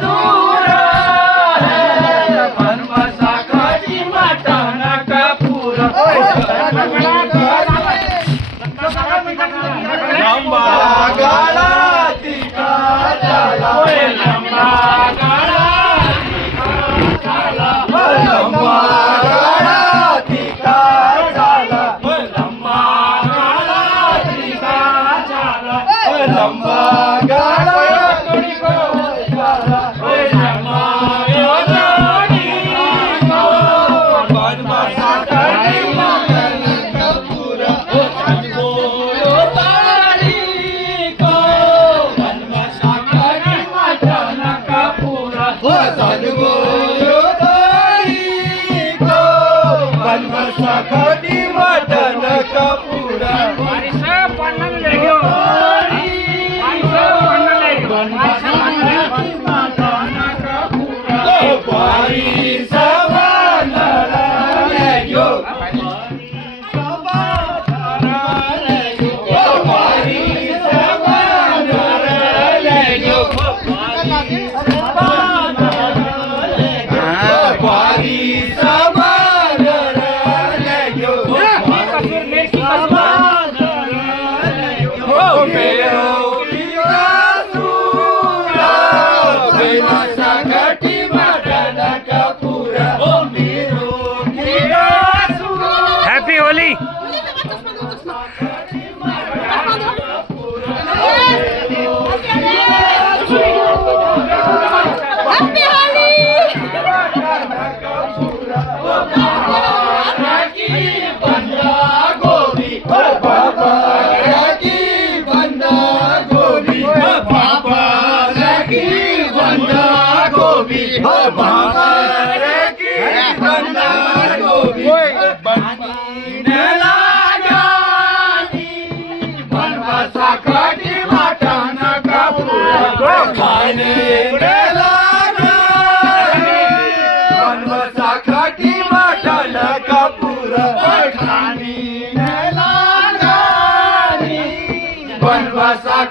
दूर है बनवासा खाटी मटन कपूर लंबा गाड़ा तिका जाला लंबा गाड़ा लंबा गाड़ा तिका जाला लंबा गाड़ा तिका जाला लंबा गाड़ा खाटी मटन कपूरा हैप्पी होली। बनवासा